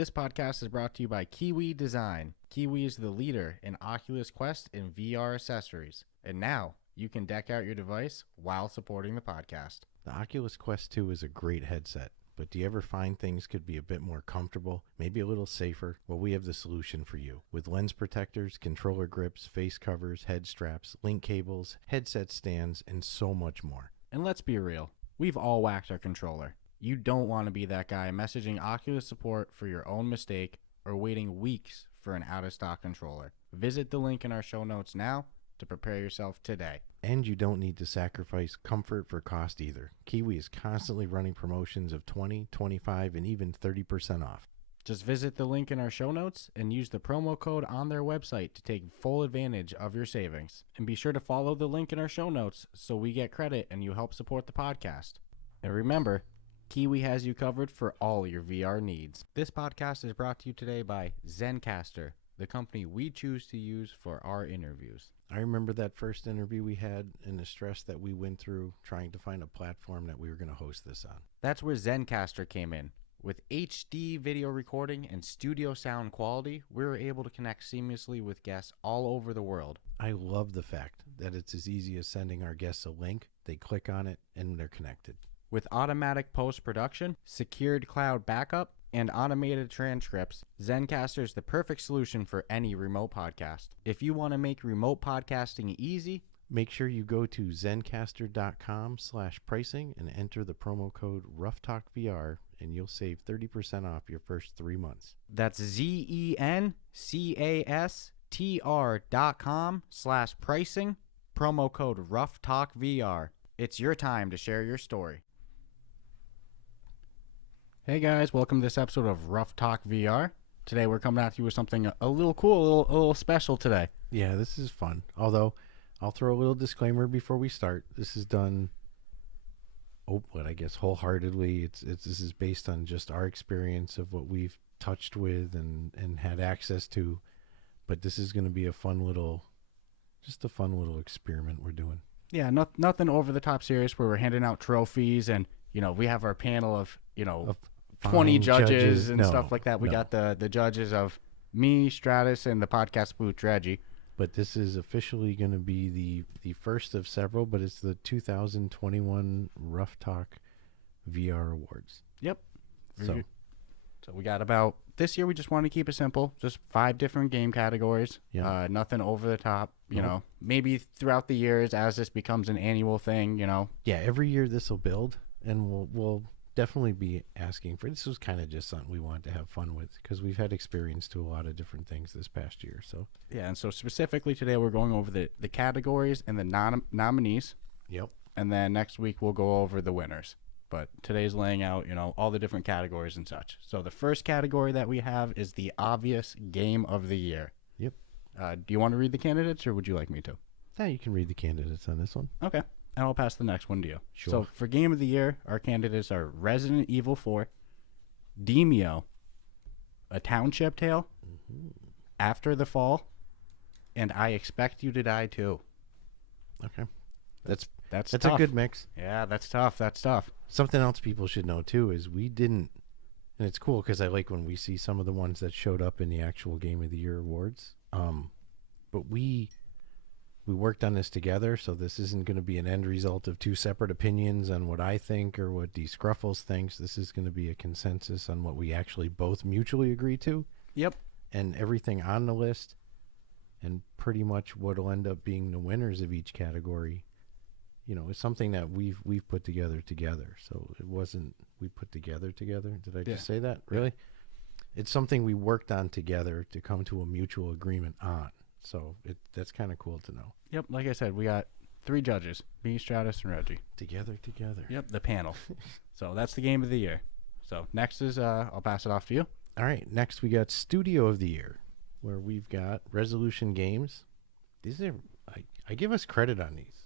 This podcast is brought to you by Kiwi Design. Kiwi is the leader in Oculus Quest and VR accessories. And now you can deck out your device while supporting the podcast. The Oculus Quest 2 is a great headset, but do you ever find things could be a bit more comfortable, maybe a little safer? Well, we have the solution for you. With lens protectors, controller grips, face covers, head straps, link cables, headset stands, and so much more. And let's be real, we've all whacked our controller. You don't want to be that guy messaging Oculus support for your own mistake or waiting weeks for an out-of-stock controller. Visit the link in our show notes now to prepare yourself today. And you don't need to sacrifice comfort for cost either. Kiwi is constantly running promotions of 20, 25, and even 30% off. Just visit the link in our show notes and use the promo code on their website to take full advantage of your savings. And be sure to follow the link in our show notes so we get credit and you help support the podcast. And remember, Kiwi has you covered for all your VR needs. This podcast is brought to you today by Zencastr, the company we choose to use for our interviews. I remember that first interview we had and the stress that we went through trying to find a platform that we were going to host this on. That's where Zencastr came in. With HD video recording and studio sound quality, we were able to connect seamlessly with guests all over the world. I love the fact that it's as easy as sending our guests a link, they click on it, and they're connected. With automatic post-production, secured cloud backup, and automated transcripts, Zencastr is the perfect solution for any remote podcast. If you want to make remote podcasting easy, make sure you go to zencastr.com/pricing and enter the promo code Ruff Talk VR, and you'll save 30% off your first 3 months. That's zencastr.com/pricing, promo code Ruff Talk VR. It's your time to share your story. Hey guys, welcome to this episode of Ruff Talk VR. Today we're coming at you with something a little cool, a little special today. Yeah, this is fun. Although, I'll throw a little disclaimer before we start. This is done, wholeheartedly. This is based on just our experience of what we've touched with and had access to. But this is going to be a fun little experiment we're doing. Yeah, nothing over the top serious where we're handing out trophies and, we have our panel of 20 judges and stuff like that. We got the judges of me, Stratus, and the podcast booth, Reggie. But this is officially going to be the first of several, but it's the 2021 Ruff Talk VR Awards. Yep. So we got about, this year we just wanted to keep it simple, just 5 different game categories. Yeah. Nothing over the top, maybe throughout the years as this becomes an annual thing, Yeah, every year this will build, and we'll definitely be asking for, this was kind of just something we wanted to have fun with because we've had experience to a lot of different things this past year. So yeah, and so specifically today we're going over the categories and the nominees. Yep. And then next week we'll go over the winners. But today's laying out, all the different categories and such. So the first category that we have is the obvious game of the year. Yep. Do you want to read the candidates or would you like me to? Yeah, you can read the candidates on this one. Okay. And I'll pass the next one to you. Sure. So for game of the year, our candidates are Resident Evil 4, Demeo, A Township Tale, After the Fall, and I Expect You to Die Too. Okay. That's tough. a good mix. Yeah, that's tough. Something else people should know too is we didn't, and it's cool because I like when we see some of the ones that showed up in the actual Game of the Year awards. But we worked on this together, so this isn't going to be an end result of 2 separate opinions on what I think or what Dscruffles thinks. This is going to be a consensus on what we actually both mutually agree to. Yep. And everything on the list, and pretty much what will end up being the winners of each category, is something that we've put together. So it wasn't we put together. Did I just say that? Really? It's something we worked on together to come to a mutual agreement on. So that's kind of cool to know. Yep, like I said, we got 3 judges, me, Stratus, and Reggie. Together. Yep, the panel. So that's the game of the year. So next is, I'll pass it off to you. All right, next we got Studio of the Year, where we've got Resolution Games. These are, I give us credit on these,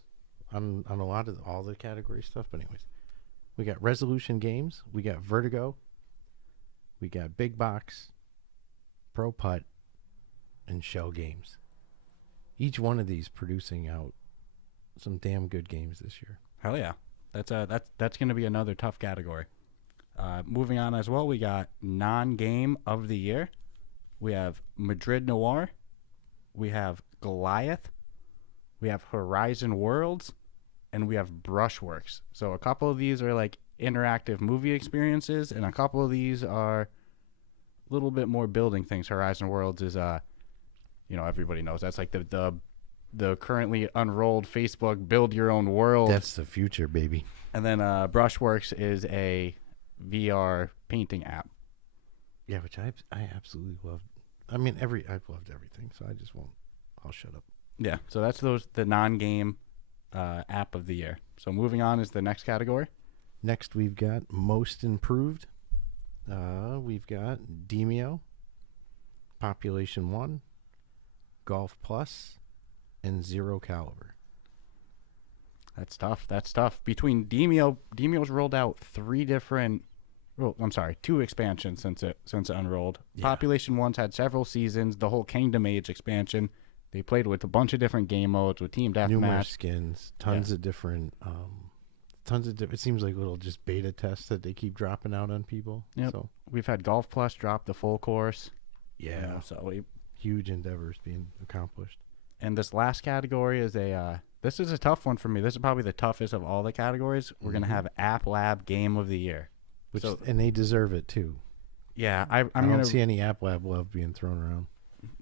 on a lot of all the category stuff. But anyways, we got Resolution Games, we got Vertigo, we got Big Box, Pro Putt, and Shell Games. Each one of these producing out some damn good games this year. Hell yeah. That's going to be another tough category. Moving on as well, we got non-game of the year. We have Madrid Noir. We have Goliath. We have Horizon Worlds. And we have Brushworks. So a couple of these are like interactive movie experiences, and a couple of these are a little bit more building things. Horizon Worlds is, everybody knows that's like the currently unrolled Facebook build your own world. That's the future, baby. And then Brushworks is a VR painting app. Yeah, which I absolutely love. I mean, I've loved everything, so I'll shut up. Yeah, so that's the non-game app of the year. So moving on is the next category. Next, we've got Most Improved. We've got Demio, Population 1, Golf Plus, and Zero Caliber. That's tough. Between Demio's rolled out two expansions since it unrolled. Yeah. Population 1's had several seasons, the whole Kingdom Age expansion. They played with a bunch of different game modes with Team Deathmatch. Numerous skins, tons of different, it seems like little just beta tests that they keep dropping out on people. Yep. So we've had Golf Plus drop the full course. Yeah. Huge endeavors being accomplished. And this last category is this is a tough one for me. This is probably the toughest of all the categories. We're going to have App Lab Game of the Year. And they deserve it too. Yeah. I don't see any App Lab love being thrown around.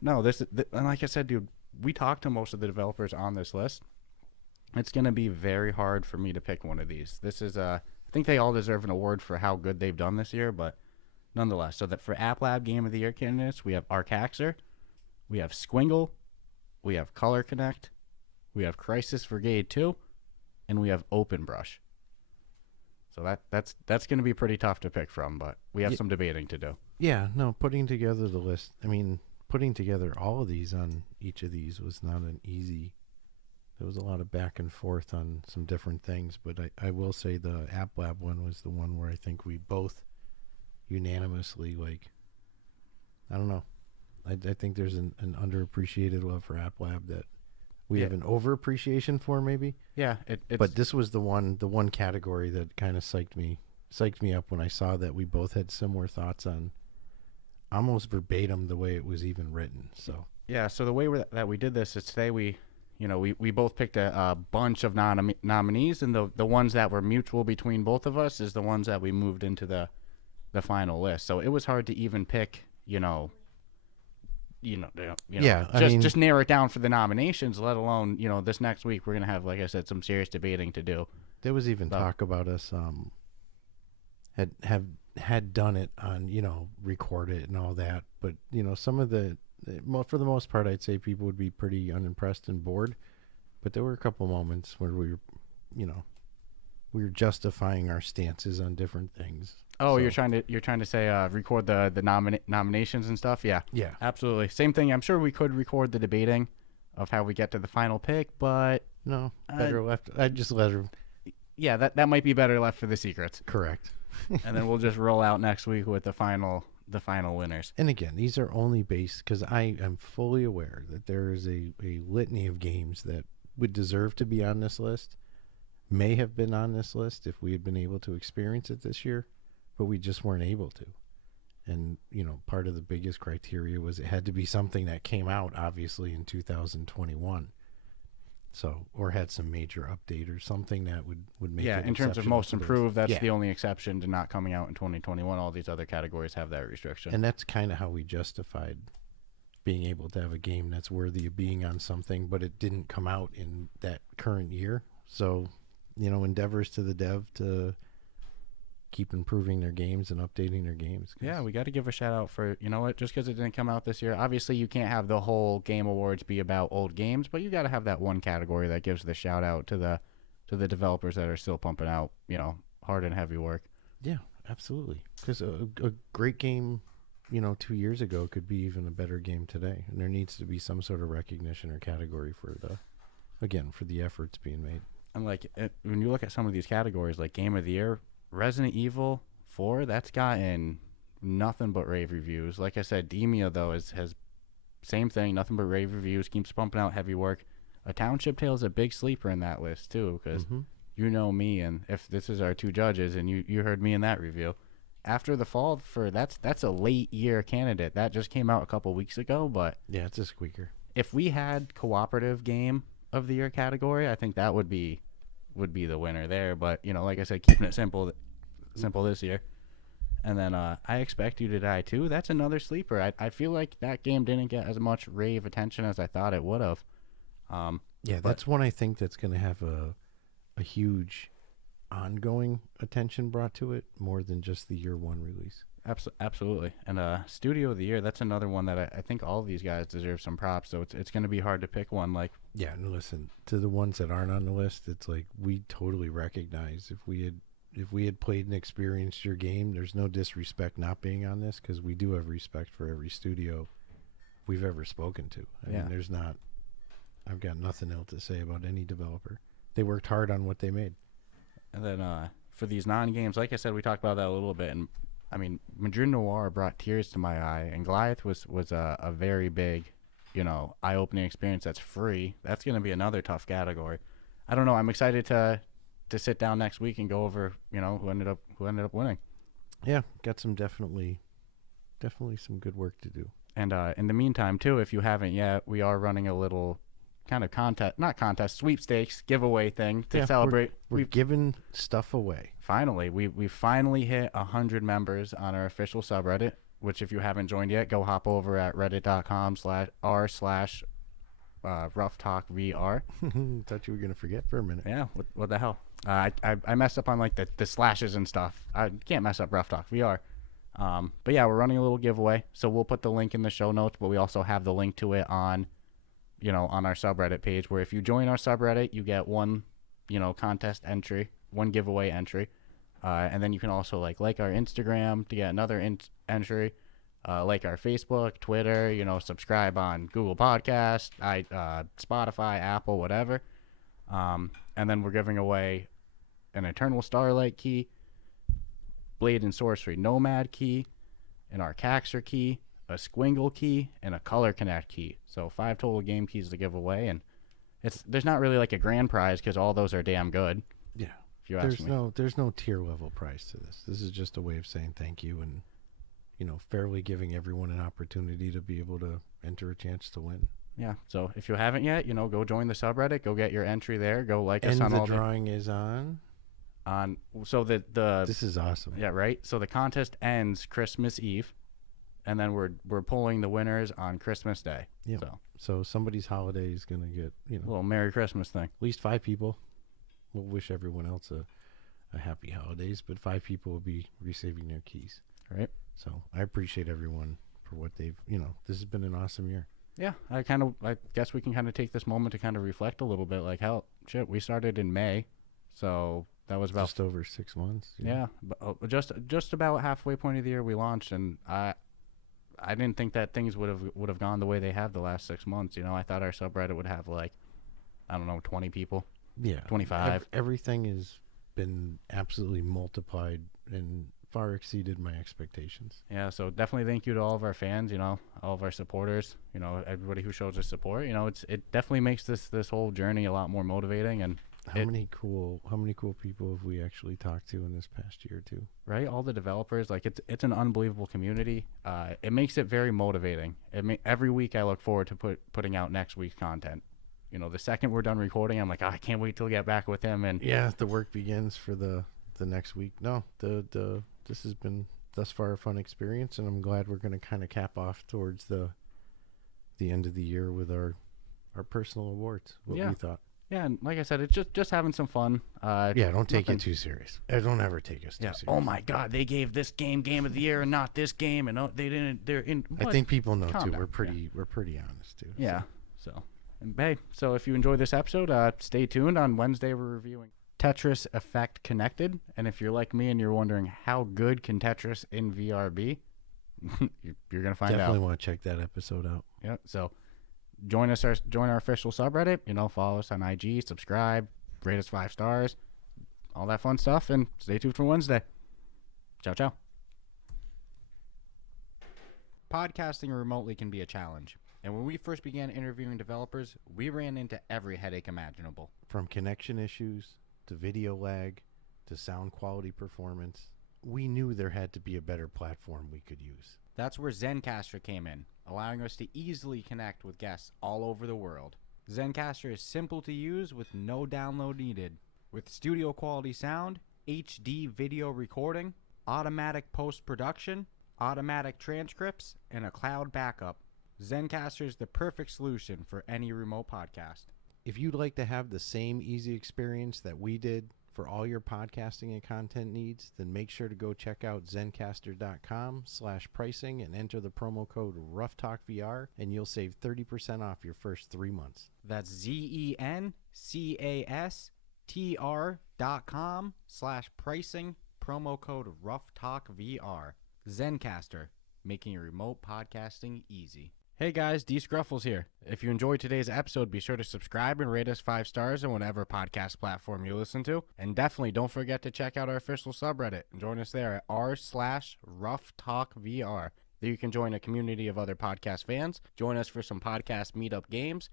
No, and like I said, dude, we talked to most of the developers on this list. It's going to be very hard for me to pick one of these. This is I think they all deserve an award for how good they've done this year, but nonetheless. So that for App Lab Game of the Year candidates, we have Arcaxer, we have Squingle, we have Color Connect, we have Crisis Brigade 2, and we have Open Brush. So that's going to be pretty tough to pick from, but we have some debating to do. Yeah, no, putting together the list, putting together all of these on each of these was not an easy. There was a lot of back and forth on some different things, but I will say the App Lab one was the one where I think we both unanimously, I don't know. I think there's an underappreciated love for App Lab that we have an overappreciation for, maybe. Yeah, but this was the one category that kind of psyched me up when I saw that we both had similar thoughts on almost verbatim the way it was even written. So yeah, so the way that we did this is today we both picked a bunch of nominees, and the ones that were mutual between both of us is the ones that we moved into the final list. So it was hard to even pick, just narrow it down for the nominations, let alone, this next week we're going to have, like I said, some serious debating to do. There was even talk about us had done it on, record it and all that. But, some of for the most part, I'd say people would be pretty unimpressed and bored. But there were a couple moments where we were justifying our stances on different things. Oh, so. you're trying to say record the nominations and stuff? Yeah. Yeah. Absolutely. Same thing. I'm sure we could record the debating of how we get to the final pick, but no, better left. I'd just let her. Yeah, that might be better left for the secrets. Correct. And then we'll just roll out next week with the final winners. And again, these are only based because I am fully aware that there is a litany of games that would deserve to be on this list, may have been on this list if we had been able to experience it this year, but we just weren't able to. And, part of the biggest criteria was it had to be something that came out, obviously, in 2021. So, or had some major update or something that would make it. Yeah, in terms of most improved, that's the only exception to not coming out in 2021. All these other categories have that restriction. And that's kind of how we justified being able to have a game that's worthy of being on something, but it didn't come out in that current year. So, endeavors to the dev to keep improving their games and updating their games. Yeah, we got to give a shout out for, just because it didn't come out this year. Obviously, you can't have the whole Game Awards be about old games, but you got to have that one category that gives the shout out to the developers that are still pumping out, hard and heavy work. Yeah, absolutely. Because a great game, 2 years ago could be even a better game today. And there needs to be some sort of recognition or category for the efforts being made. And when you look at some of these categories, like Game of the Year, Resident Evil 4, that's gotten nothing but rave reviews. Like I said, Demia, though, has same thing, nothing but rave reviews, keeps pumping out heavy work. A Township Tale is a big sleeper in that list, too, because you know me, and if this is our two judges, and you heard me in that review, after the fall that's a late year candidate. That just came out a couple weeks ago, but yeah, it's a squeaker. if we had cooperative game of the year category, I think that would be the winner there. But, you know, like I said, keeping it simple this year. And then I Expect You to Die too. That's another sleeper. I feel like that game didn't get as much rave attention as I thought it would have. Yeah, that's one I think that's going to have a huge ongoing attention brought to it, more than just the year one release. Absolutely. And Studio of the Year, that's another one that I think all of these guys deserve some props. So it's going to be hard to pick one. Like, yeah, and listen, to the ones that aren't on the list, it's like we totally recognize if we had played and experienced your game, there's no disrespect not being on this, because we do have respect for every studio we've ever spoken to. I mean, there's not, I've got nothing else to say about any developer. They worked hard on what they made. And then for these non-games, like I said, we talked about that a little bit. And I mean, Madrid Noir brought tears to my eye, and Goliath was a very big, you know, eye-opening experience that's free. That's going to be another tough category. I don't know. I'm excited to sit down next week and go over, you know, who ended up winning. Yeah, got some definitely some good work to do. And in the meantime, too, if you haven't yet, we are running a little kind of sweepstakes giveaway thing to celebrate. We're giving stuff away. Finally, we finally hit 100 members on our official subreddit, which if you haven't joined yet, go hop over at reddit.com/r/Ruff Talk VR. Thought you were going to forget for a minute. Yeah, what the hell? I messed up on like the slashes and stuff. I can't mess up Ruff Talk VR. But yeah, we're running a little giveaway. So we'll put the link in the show notes, but we also have the link to it on our subreddit page, where if you join our subreddit, you get one, contest entry, one giveaway entry. And then you can also like our Instagram to get another entry, like our Facebook, Twitter, subscribe on Google Podcast, Spotify, Apple, whatever. And then we're giving away an Eternal Starlight key, Blade and Sorcery Nomad key, an Arcaxer key, a Squingle key, and a Color Connect key. So 5 total game keys to give away, and there's not really like a grand prize because all those are damn good. Yeah. If you ask me. There's no tier level prize to this. This is just a way of saying thank you and fairly giving everyone an opportunity to be able to enter a chance to win. Yeah. So if you haven't yet, go join the subreddit, go get your entry there, go like us on all. And the drawing is on. So the This is awesome. Yeah, right. So the contest ends Christmas Eve, and then we're pulling the winners on Christmas Day. Yeah. So somebody's holiday is gonna get a little Merry Christmas thing. At least 5 people. We'll wish everyone else a happy holidays, but 5 people will be receiving their keys. Right. So I appreciate everyone for what they've. This has been an awesome year. Yeah, I guess we can kind of take this moment to kind of reflect a little bit. Like, hell, shit, we started in May, so that was about just over 6 months. Yeah, but just about halfway point of the year we launched, and I didn't think that things would have gone the way they have the last 6 months. I thought our subreddit would have 20 people. Yeah, 25. Everything has been absolutely multiplied and far exceeded my expectations. Yeah, so definitely thank you to all of our fans, all of our supporters, everybody who shows us support. It definitely makes this whole journey a lot more motivating. And how many cool people have we actually talked to in this past year too? Right, all the developers, it's an unbelievable community. It makes it very motivating. Every week I look forward to putting out next week's content. The second we're done recording, I'm like, I can't wait till I get back with him. And yeah, the work begins for the next week. No, this has been thus far a fun experience, and I'm glad we're going to kind of cap off towards the end of the year with our personal awards. We thought. Yeah, and like I said, it's just having some fun. Don't take it too serious. Don't ever take us too serious. Oh my God, they gave this game of the year and not this game, and they didn't. They're in. I think people know too. We're pretty honest too. Yeah. So, and hey, so if you enjoyed this episode, stay tuned. On Wednesday, we're reviewing Tetris Effect Connected, and if you're like me and you're wondering how good can Tetris in VR be, you're gonna find out. Definitely want to check that episode out. Yeah. So. Join our official subreddit, follow us on IG, subscribe, rate us 5 stars, all that fun stuff, and stay tuned for Wednesday. Ciao, ciao. Podcasting remotely can be a challenge, and when we first began interviewing developers, we ran into every headache imaginable. From connection issues, to video lag, to sound quality performance, we knew there had to be a better platform we could use. That's where Zencastr came in, allowing us to easily connect with guests all over the world. Zencastr is simple to use with no download needed. With studio quality sound, HD video recording, automatic post-production, automatic transcripts, and a cloud backup, Zencastr is the perfect solution for any remote podcast. If you'd like to have the same easy experience that we did for all your podcasting and content needs, then make sure to go check out zencastr.com/pricing and enter the promo code Ruff Talk VR, and you'll save 30% off your first 3 months. That's zencastr.com/pricing, promo code Ruff Talk VR. Zencastr, making your remote podcasting easy. Hey guys, Dscruffles here. If you enjoyed today's episode, be sure to subscribe and rate us 5 stars on whatever podcast platform you listen to. And definitely don't forget to check out our official subreddit and join us there at r/RuffTalkVR. There you can join a community of other podcast fans, join us for some podcast meetup games,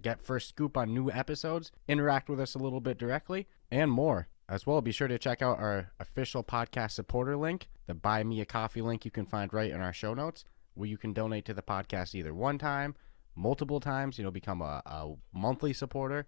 get first scoop on new episodes, interact with us a little bit directly, and more. As well, be sure to check out our official podcast supporter link, the Buy Me a Coffee link you can find right in our show notes, where you can donate to the podcast either one time, multiple times, become a monthly supporter.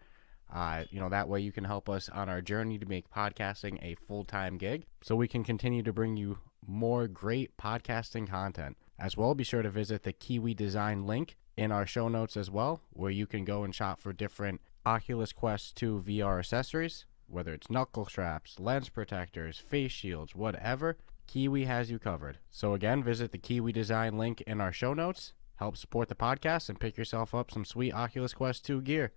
That way you can help us on our journey to make podcasting a full-time gig so we can continue to bring you more great podcasting content. As well, be sure to visit the Kiwi Design link in our show notes as well, where you can go and shop for different Oculus Quest 2 VR accessories, whether it's knuckle straps, lens protectors, face shields, whatever. Kiwi has you covered. So again, visit the Kiwi Design link in our show notes, help support the podcast, and pick yourself up some sweet Oculus Quest 2 gear.